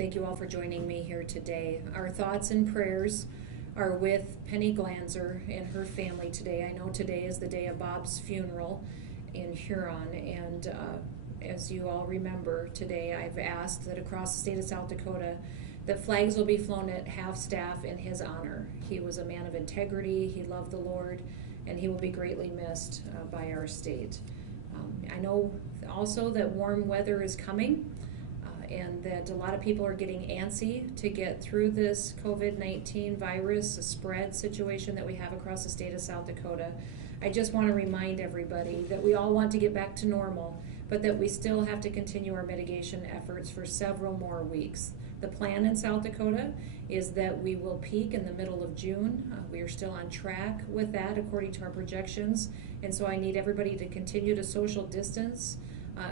thank you all for joining me here today. Our thoughts and prayers are with Penny Glanzer and her family today. I know today is the day of Bob's funeral in Huron, and as you all remember today, I've asked that across the state of South Dakota that flags will be flown at half-staff in his honor. He was a man of integrity, he loved the Lord, and he will be greatly missed by our state. I know also that warm weather is coming, and that a lot of people are getting antsy to get through this COVID-19 virus spread situation that we have across the state of South Dakota. I just want to remind everybody that we all want to get back to normal, but that we still have to continue our mitigation efforts for several more weeks. The plan in South Dakota is that we will peak in the middle of June. We are still on track with that according to our projections, and so I need everybody to continue to social distance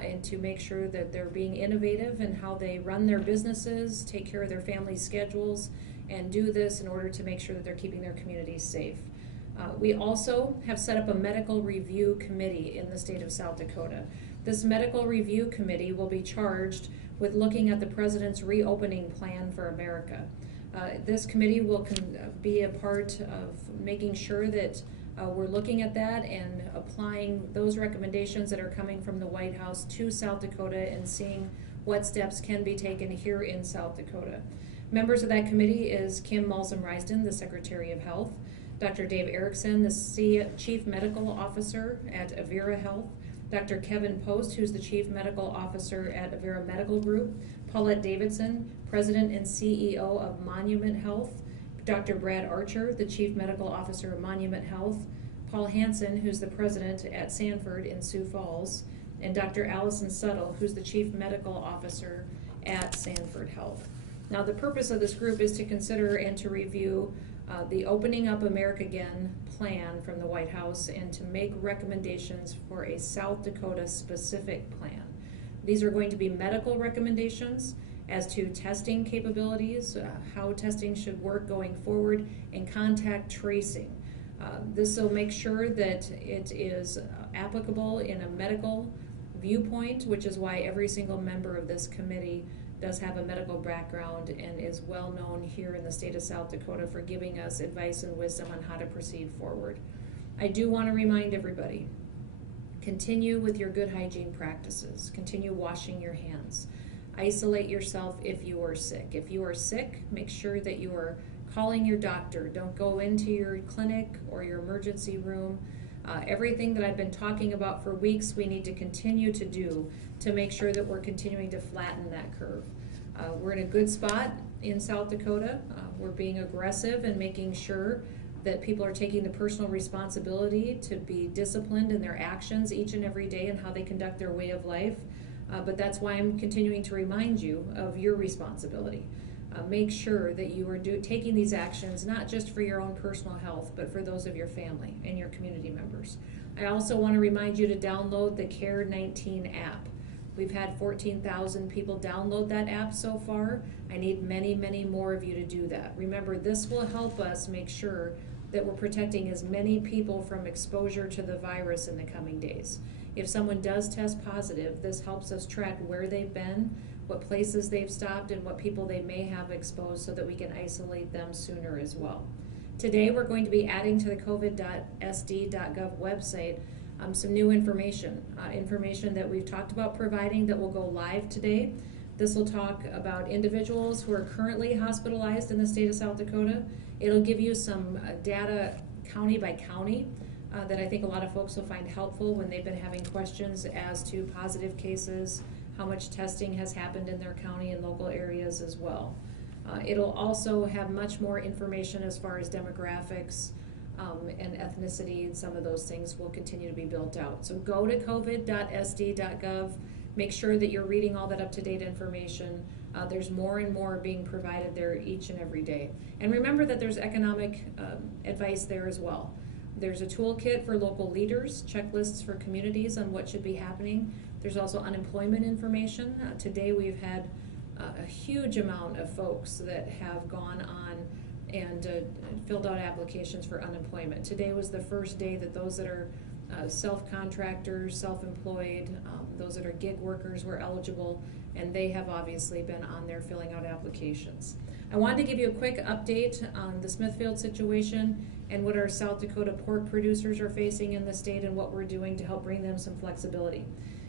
and to make sure that they're being innovative in how they run their businesses, take care of their family schedules, and do this in order to make sure that they're keeping their communities safe. We also have set up a medical review committee in the state of South Dakota. This medical review committee will be charged with looking at the President's reopening plan for America. This committee will be a part of making sure that we're looking at that and applying those recommendations that are coming from the White House to South Dakota and seeing what steps can be taken here in South Dakota. Members of that committee is Kim Malzum-Risden, the Secretary of Health, Dr. Dave Erickson, the Chief Medical Officer at Avera Health, Dr. Kevin Post, who's the Chief Medical Officer at Avera Medical Group, Paulette Davidson, President and CEO of Monument Health, Dr. Brad Archer, the Chief Medical Officer of Monument Health, Paul Hansen, who's the President at Sanford in Sioux Falls, and Dr. Allison Suttle, who's the Chief Medical Officer at Sanford Health. Now, the purpose of this group is to consider and to review the Opening Up America Again plan from the White House and to make recommendations for a South Dakota specific plan. These are going to be medical recommendations as to testing capabilities, how testing should work going forward, and contact tracing. This will make sure that it is applicable in a medical viewpoint, which is why every single member of this committee does have a medical background and is well known here in the state of South Dakota for giving us advice and wisdom on how to proceed forward. I do want to remind everybody, continue with your good hygiene practices. Continue washing your hands. Isolate yourself if you are sick. If you are sick, make sure that you are calling your doctor. Don't go into your clinic or your emergency room. Everything that I've been talking about for weeks, we need to continue to do to make sure that we're continuing to flatten that curve. We're in a good spot in South Dakota. We're being aggressive and making sure that people are taking the personal responsibility to be disciplined in their actions each and every day and how they conduct their way of life. But that's why I'm continuing to remind you of your responsibility. Make sure that you are taking these actions not just for your own personal health, but for those of your family and your community members. I also want to remind you to download the Care19 app. We've had 14,000 people download that app so far. I need many, many more of you to do that. Remember, this will help us make sure that we're protecting as many people from exposure to the virus in the coming days. If someone does test positive, this helps us track where they've been, what places they've stopped, and what people they may have exposed so that we can isolate them sooner as well. Today we're going to be adding to the covid.sd.gov website some new information that we've talked about providing that will go live today. This will talk about individuals who are currently hospitalized in the state of South Dakota. It'll give you some data county by county that I think a lot of folks will find helpful when they've been having questions as to positive cases, how much testing has happened in their county and local areas as well. It'll also have much more information as far as demographics and ethnicity, and some of those things will continue to be built out. So go to covid.sd.gov, make sure that you're reading all that up-to-date information. There's more and more being provided there each and every day. And remember that there's economic advice there as well. There's a toolkit for local leaders, checklists for communities on what should be happening. There's also unemployment information. Today we've had a huge amount of folks that have gone on and filled out applications for unemployment. Today was the first day that those that are self-contractors, self-employed, those that are gig workers were eligible, and they have obviously been on there filling out applications. I wanted to give you a quick update on the Smithfield situation and what our South Dakota pork producers are facing in the state and what we're doing to help bring them some flexibility.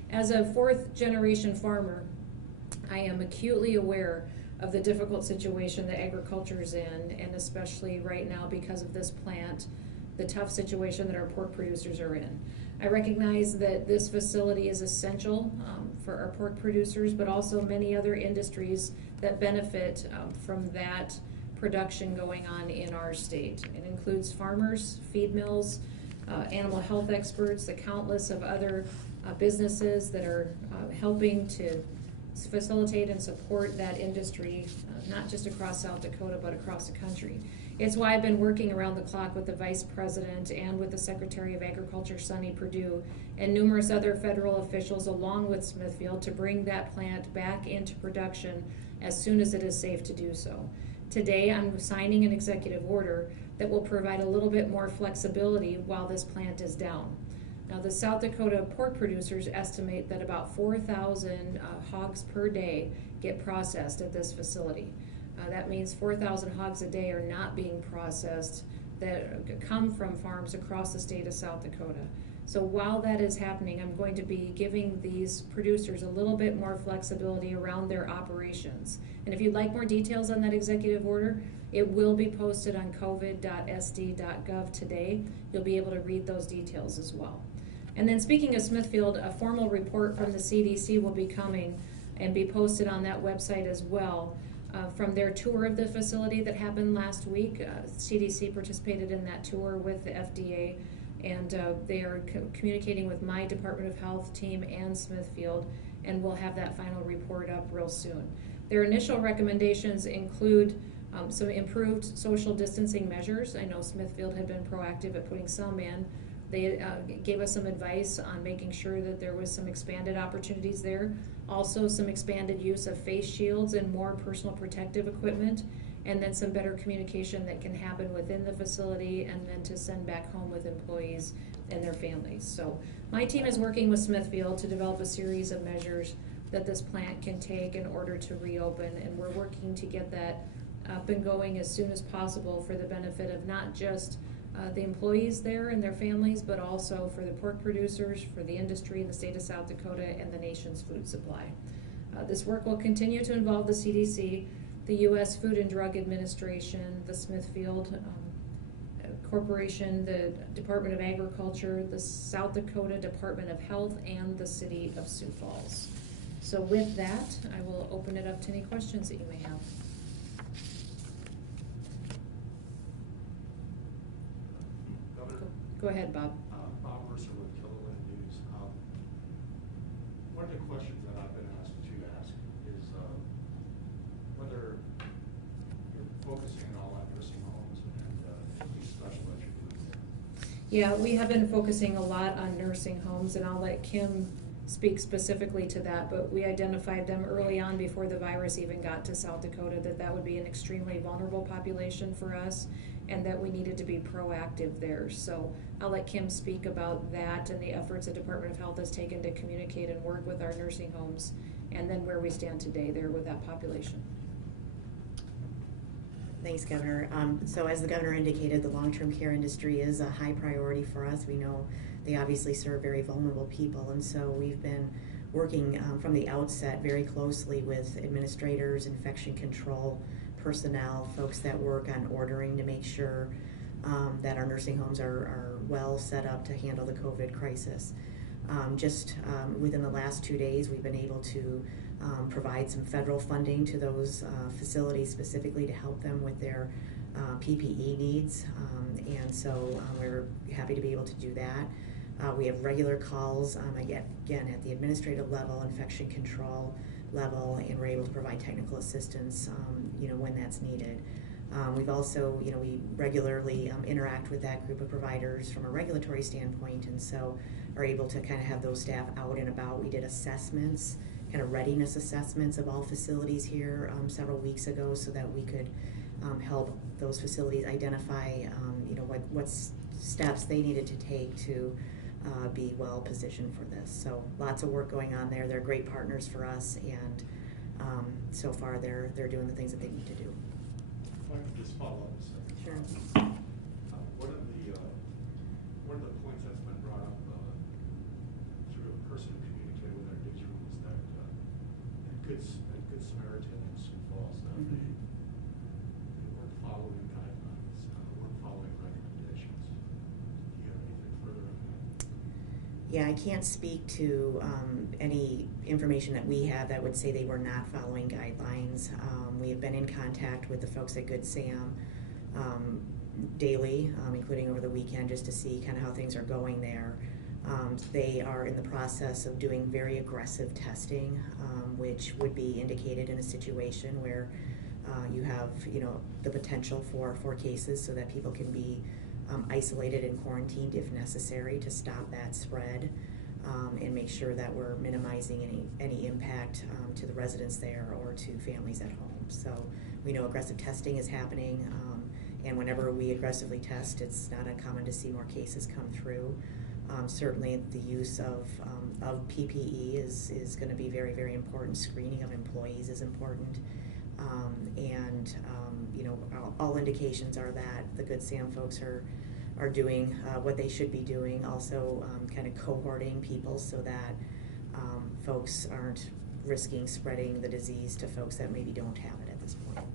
As a fourth-generation farmer, I am acutely aware of the difficult situation that agriculture is in, and especially right now because of this plant, the tough situation that our pork producers are in. I recognize that this facility is essential for our pork producers, but also many other industries that benefit from that production going on in our state. It includes farmers, feed mills, animal health experts, the countless of other businesses that are helping to facilitate and support that industry, not just across South Dakota, but across the country. It's why I've been working around the clock with the Vice President and with the Secretary of Agriculture, Sonny Perdue, and numerous other federal officials along with Smithfield to bring that plant back into production as soon as it is safe to do so. Today, I'm signing an executive order that will provide a little bit more flexibility while this plant is down. Now, the South Dakota pork producers estimate that about 4,000 hogs per day get processed at this facility. That means 4,000 hogs a day are not being processed that come from farms across the state of South Dakota. So while that is happening, I'm going to be giving these producers a little bit more flexibility around their operations. And if you'd like more details on that executive order, it will be posted on covid.sd.gov today. You'll be able to read those details as well. And then speaking of Smithfield, a formal report from the CDC will be coming and be posted on that website as well. From their tour of the facility that happened last week, CDC participated in that tour with the FDA, and they are communicating with my Department of Health team and Smithfield, and we'll have that final report up real soon. Their initial recommendations include some improved social distancing measures. I know Smithfield had been proactive at putting some in. They gave us some advice on making sure that there was some expanded opportunities there. Also some expanded use of face shields and more personal protective equipment, and then some better communication that can happen within the facility and then to send back home with employees and their families. So my team is working with Smithfield to develop a series of measures that this plant can take in order to reopen, and we're working to get that up and going as soon as possible for the benefit of not just the employees there and their families, but also for the pork producers, for the industry in the state of South Dakota, and the nation's food supply. This work will continue to involve the CDC, the U.S. Food and Drug Administration, the Smithfield Corporation, the Department of Agriculture, the South Dakota Department of Health, and the City of Sioux Falls. So with that, I will open it up to any questions that you may have. Go ahead, Bob. Bob Mercer with Kilowatt News. One of the questions that I've been asked to ask is whether you're focusing all on nursing homes and any special ed you're doing there. Yeah, we have been focusing a lot on nursing homes, and I'll let Kim speak specifically to that, but we identified them early on before the virus even got to South Dakota that would be an extremely vulnerable population for us, and that we needed to be proactive there. So I'll let Kim speak about that and the efforts the Department of Health has taken to communicate and work with our nursing homes, and then where we stand today there with that population. Thanks, Governor. So as the Governor indicated, the long-term care industry is a high priority for us. We know they obviously serve very vulnerable people, and so we've been working from the outset very closely with administrators, infection control personnel, folks that work on ordering to make sure that our nursing homes are well set up to handle the COVID crisis. Just within the last 2 days, we've been able to provide some federal funding to those facilities specifically to help them with their PPE needs, and so we're happy to be able to do that. We have regular calls, again, at the administrative level, infection control level, and we're able to provide technical assistance, when that's needed. We've also, we regularly interact with that group of providers from a regulatory standpoint, and so are able to kind of have those staff out and about. We did assessments, kind of readiness assessments of all facilities here several weeks ago, so that we could help those facilities identify, what steps they needed to take to be well positioned for this. So lots of work going on there. They're great partners for us, and so far they're doing the things that they need to do. If I could just follow up a second. Sure. One of the points that's been brought up through a person who communicated with our district was that Good Samaritan in Sioux Falls, they weren't following guidelines, weren't following recommendations. Do you have anything further on that? Yeah, I can't speak to any information that we have that would say they were not following guidelines. We have been in contact with the folks at Good Sam daily, including over the weekend, just to see kind of how things are going there. They are in the process of doing very aggressive testing, which would be indicated in a situation where you have, the potential for cases, so that people can be isolated and quarantined if necessary to stop that spread, and make sure that we're minimizing any impact to the residents there or to families at home. So we know aggressive testing is happening, and whenever we aggressively test, it's not uncommon to see more cases come through. Certainly the use of PPE is going to be very, very important. Screening of employees is important. All indications are that the Good Sam folks are doing what they should be doing, also kind of cohorting people so that folks aren't risking spreading the disease to folks that maybe don't have it at this point.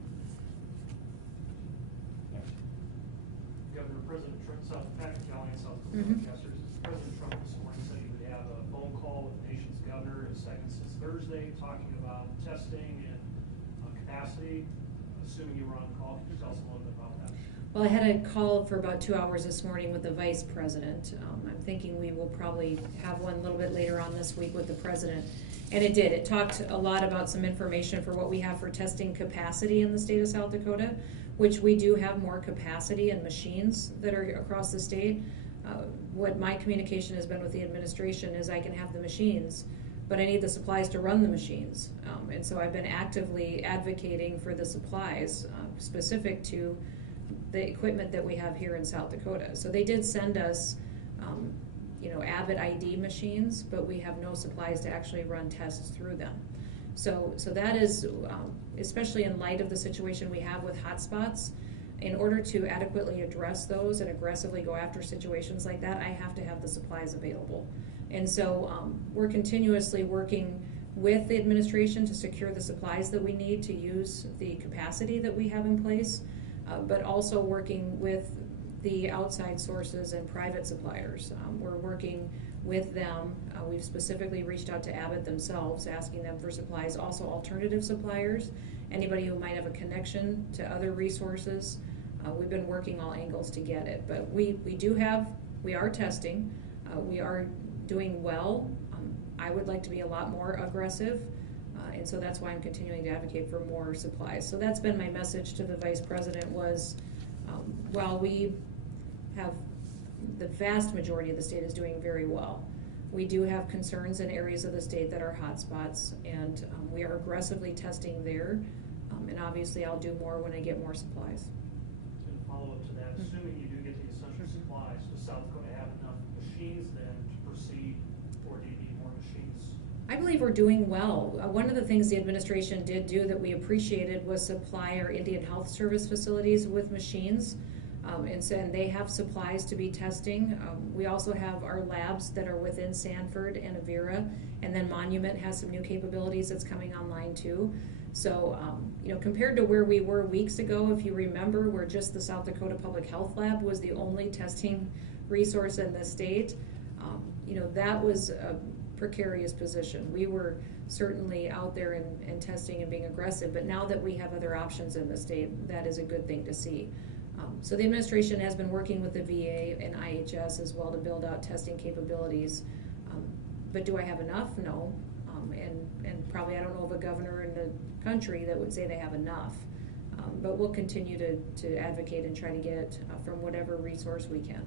Governor, President Trump, Patrick County in South Mhm. Dakota, President Trump this morning said he would have a phone call with the nation's governor, his second since Thursday, talking about testing and capacity. Assuming you were on the call, could you tell us a little bit about that? Well, I had a call for about 2 hours this morning with the vice president. I'm thinking we will probably have one a little bit later on this week with the president. And it did. It talked a lot about some information for what we have for testing capacity in the state of South Dakota, which we do have more capacity and machines that are across the state. What my communication has been with the administration is I can have the machines, but I need the supplies to run the machines. And so I've been actively advocating for the supplies specific to the equipment that we have here in South Dakota. So they did send us, Abbott ID machines, but we have no supplies to actually run tests through them. So that is, especially in light of the situation we have with hotspots, in order to adequately address those and aggressively go after situations like that, I have to have the supplies available. And so we're continuously working with the administration to secure the supplies that we need to use the capacity that we have in place, but also working with the outside sources and private suppliers. We're working with them. We've specifically reached out to Abbott themselves, asking them for supplies, also alternative suppliers, anybody who might have a connection to other resources. We've been working all angles to get it, but we are testing. We are doing well. I would like to be a lot more aggressive, and so that's why I'm continuing to advocate for more supplies. So that's been my message to the vice president was, while we have the vast majority of the state is doing very well, we do have concerns in areas of the state that are hotspots, and we are aggressively testing there, and obviously I'll do more when I get more supplies. And follow up to that, assuming you do get the essential supplies, does South Dakota have enough machines then to proceed, or do you need more machines? I believe we're doing well. One of the things the administration did do that we appreciated was supply our Indian Health Service facilities with machines. And they have supplies to be testing. We also have our labs that are within Sanford and Avera, and then Monument has some new capabilities that's coming online too. So, compared to where we were weeks ago, if you remember, where just the South Dakota Public Health Lab was the only testing resource in the state, that was a precarious position. We were certainly out there and testing and being aggressive, but now that we have other options in the state, that is a good thing to see. So the administration has been working with the VA and IHS as well to build out testing capabilities. But do I have enough? No. And probably I don't know of a governor in the country that would say they have enough. But we'll continue to advocate and try to get from whatever resource we can.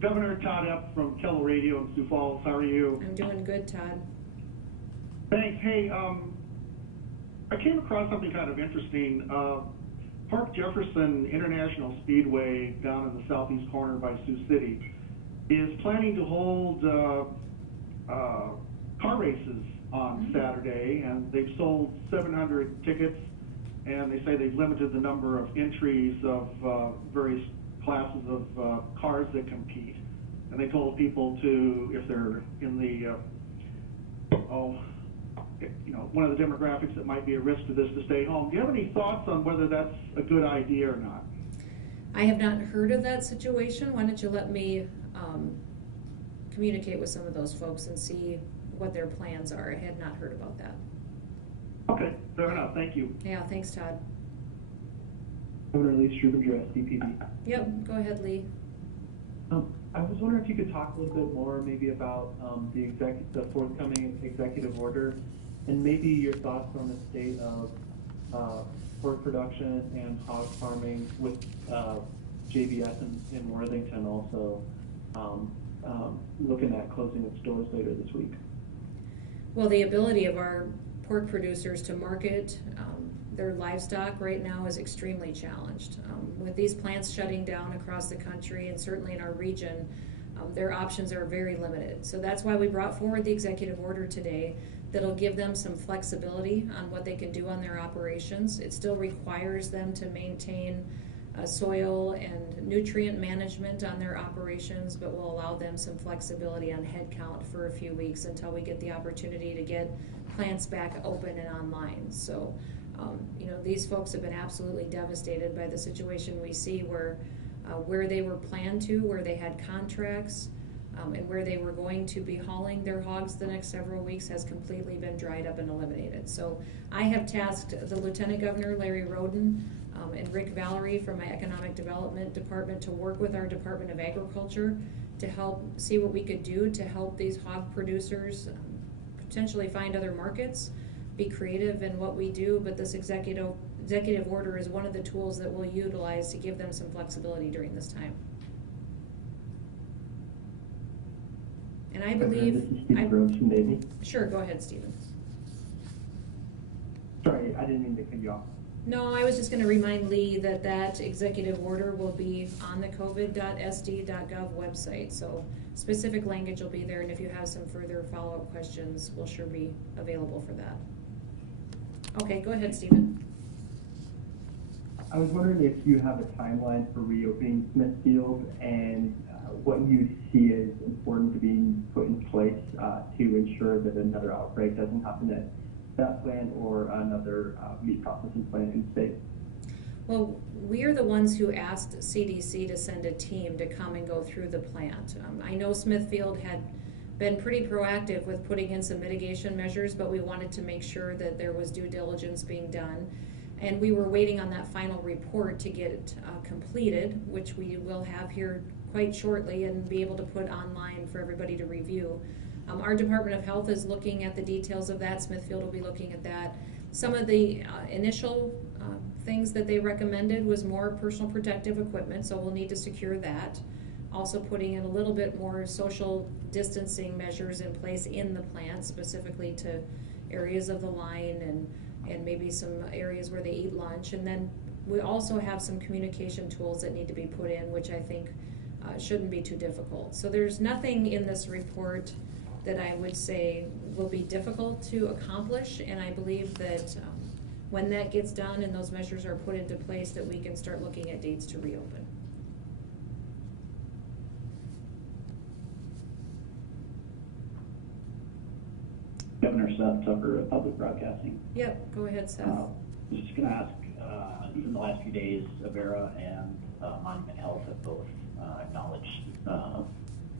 Governor Todd Epp from Kettle Radio in Sioux Falls. How are you? I'm doing good, Todd. Thanks. Hey, I came across something kind of interesting. Park Jefferson International Speedway down in the southeast corner by Sioux City is planning to hold car races on Saturday, and they've sold 700 tickets, and they say they've limited the number of entries of various classes of cars that compete. And they told people to, if they're in the, one of the demographics that might be a risk to this, to stay home. Do you have any thoughts on whether that's a good idea or not? I have not heard of that situation. Why don't you let me communicate with some of those folks and see what their plans are. I had not heard about that. Okay, fair enough. Thank you. Yeah, thanks, Todd. Governor Lee Strubinger, SDPD. Yep, go ahead, Lee. I was wondering if you could talk a little bit more maybe about the forthcoming executive order, and maybe your thoughts on the state of pork production and hog farming with JBS in Worthington also looking at closing its doors later this week. Well, the ability of our pork producers to market their livestock right now is extremely challenged. With these plants shutting down across the country and certainly in our region, their options are very limited. So that's why we brought forward the executive order today that'll give them some flexibility on what they can do on their operations. It still requires them to maintain soil and nutrient management on their operations, but will allow them some flexibility on headcount for a few weeks until we get the opportunity to get plants back open and online. So, these folks have been absolutely devastated by the situation we see where they were planned to, where they had contracts, and where they were going to be hauling their hogs the next several weeks has completely been dried up and eliminated. So I have tasked the Lieutenant Governor, Larry Roden, and Rick Valerie from my Economic Development Department to work with our Department of Agriculture to help see what we could do to help these hog producers potentially find other markets, be creative in what we do, but this executive order is one of the tools that we'll utilize to give them some flexibility during this time. And I believe... This is Steve Groves from Navy. Sure, go ahead, Stephen. Sorry, I didn't mean to cut you off. No, I was just going to remind Lee that executive order will be on the covid.sd.gov website. So specific language will be there, and if you have some further follow-up questions, we'll sure be available for that. Okay, go ahead, Stephen. I was wondering if you have a timeline for reopening Smithfield and what you see as important to being put in place to ensure that another outbreak doesn't happen at that plant or another meat processing plant in the state. Well, we are the ones who asked CDC to send a team to come and go through the plant. I know Smithfield had been pretty proactive with putting in some mitigation measures, but we wanted to make sure that there was due diligence being done. And we were waiting on that final report to get completed, which we will have here quite shortly and be able to put online for everybody to review. Our Department of Health is looking at the details of that. Smithfield will be looking at that. Some of the initial things that they recommended was more personal protective equipment, so we'll need to secure that. Also putting in a little bit more social distancing measures in place in the plant, specifically to areas of the line and maybe some areas where they eat lunch. And then we also have some communication tools that need to be put in, which I think shouldn't be too difficult. So there's nothing in this report that I would say will be difficult to accomplish, and I believe that when that gets done and those measures are put into place, that we can start looking at dates to reopen. Governor Seth Tucker of Public Broadcasting. Yep, go ahead, Seth. I was just going to ask, in the last few days, Avera and Monument Health have both acknowledged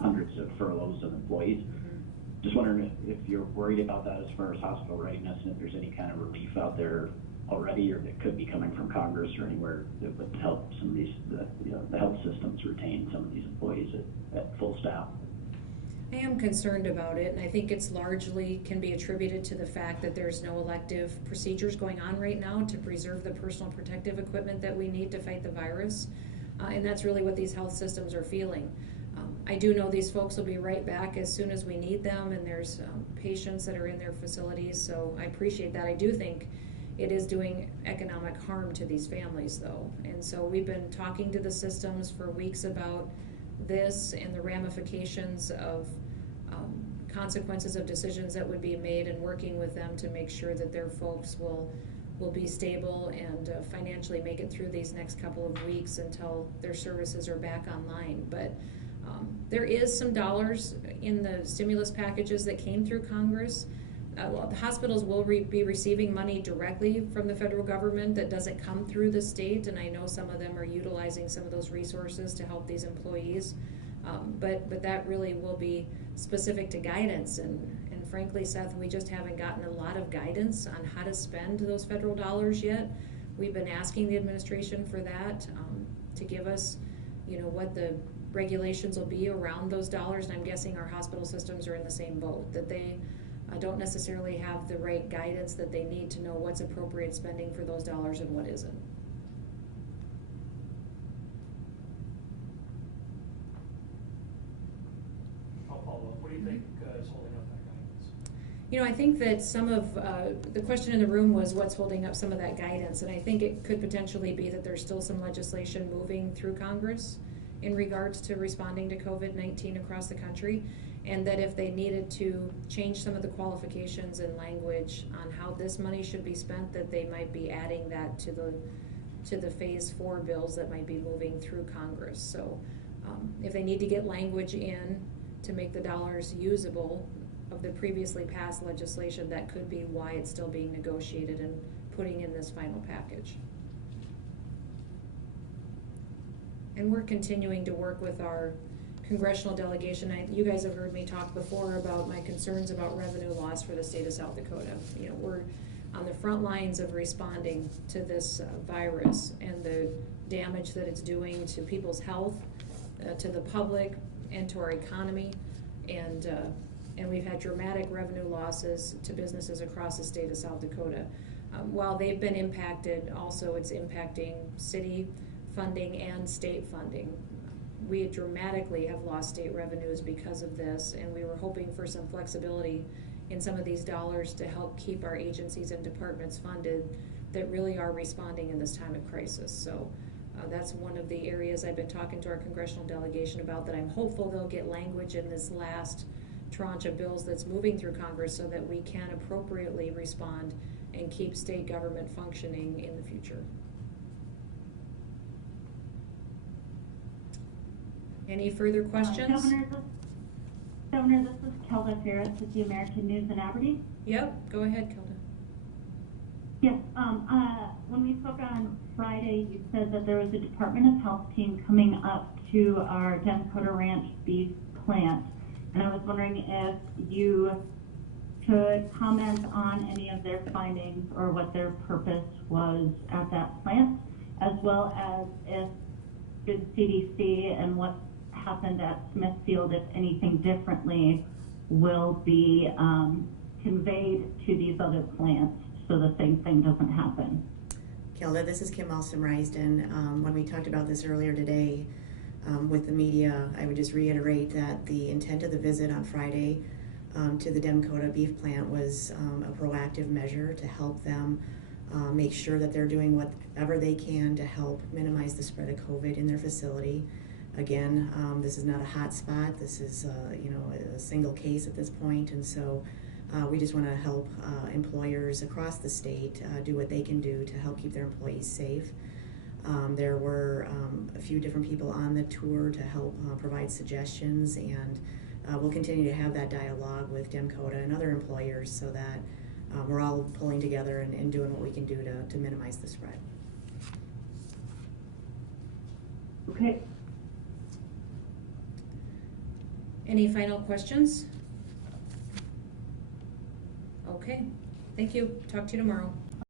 hundreds of furloughs of employees. Just wondering if you're worried about that as far as hospital readiness, and if there's any kind of relief out there already, or that could be coming from Congress or anywhere that would help some of these, the health systems retain some of these employees at full staff. I am concerned about it, and I think it's largely can be attributed to the fact that there's no elective procedures going on right now to preserve the personal protective equipment that we need to fight the virus, and that's really what these health systems are feeling. I do know these folks will be right back as soon as we need them, and there's patients that are in their facilities, so I appreciate that. I do think it is doing economic harm to these families, though, and so we've been talking to the systems for weeks about this and the ramifications of consequences of decisions that would be made, and working with them to make sure that their folks will be stable and financially make it through these next couple of weeks until their services are back online. But there is some dollars in the stimulus packages that came through Congress. The hospitals will be receiving money directly from the federal government that doesn't come through the state, and I know some of them are utilizing some of those resources to help these employees. But that really will be specific to guidance, and frankly, Seth, we just haven't gotten a lot of guidance on how to spend those federal dollars yet. We've been asking the administration for that, to give us, what the regulations will be around those dollars, and I'm guessing our hospital systems are in the same boat, that they don't necessarily have the right guidance that they need to know what's appropriate spending for those dollars and what isn't. I'll follow up. What do you think is holding up that guidance? I think that some of, the question in the room was what's holding up some of that guidance, and I think it could potentially be that there's still some legislation moving through Congress in regards to responding to COVID-19 across the country, and that if they needed to change some of the qualifications and language on how this money should be spent, that they might be adding that to the phase 4 bills that might be moving through Congress. So if they need to get language in to make the dollars usable of the previously passed legislation, that could be why it's still being negotiated and putting in this final package. And we're continuing to work with our congressional delegation. You guys have heard me talk before about my concerns about revenue loss for the state of South Dakota. We're on the front lines of responding to this virus and the damage that it's doing to people's health, to the public, and to our economy. And we've had dramatic revenue losses to businesses across the state of South Dakota. While they've been impacted, also it's impacting city funding and state funding. We dramatically have lost state revenues because of this, and we were hoping for some flexibility in some of these dollars to help keep our agencies and departments funded that really are responding in this time of crisis. So that's one of the areas I've been talking to our congressional delegation about, that I'm hopeful they'll get language in this last tranche of bills that's moving through Congress so that we can appropriately respond and keep state government functioning in the future. Any further questions? Governor, this is Kelda Ferris with the American News in Aberdeen. Yep, go ahead, Kelda. Yes, when we spoke on Friday, you said that there was a Department of Health team coming up to our Dakota Ranch beef plant, and I was wondering if you could comment on any of their findings or what their purpose was at that plant, as well as if the CDC and what happened at Smithfield, if anything differently, will be conveyed to these other plants so the same thing doesn't happen. Kelda, this is Kim Alston-Risden. When we talked about this earlier today with the media, I would just reiterate that the intent of the visit on Friday to the Dakota beef plant was a proactive measure to help them make sure that they're doing whatever they can to help minimize the spread of COVID in their facility. Again, this is not a hot spot. This is a single case at this point, and so we just want to help employers across the state do what they can do to help keep their employees safe. There were a few different people on the tour to help provide suggestions, and we'll continue to have that dialogue with Dakota and other employers so that we're all pulling together and doing what we can do to minimize the spread. Okay. Any final questions? Okay, thank you. Talk to you tomorrow.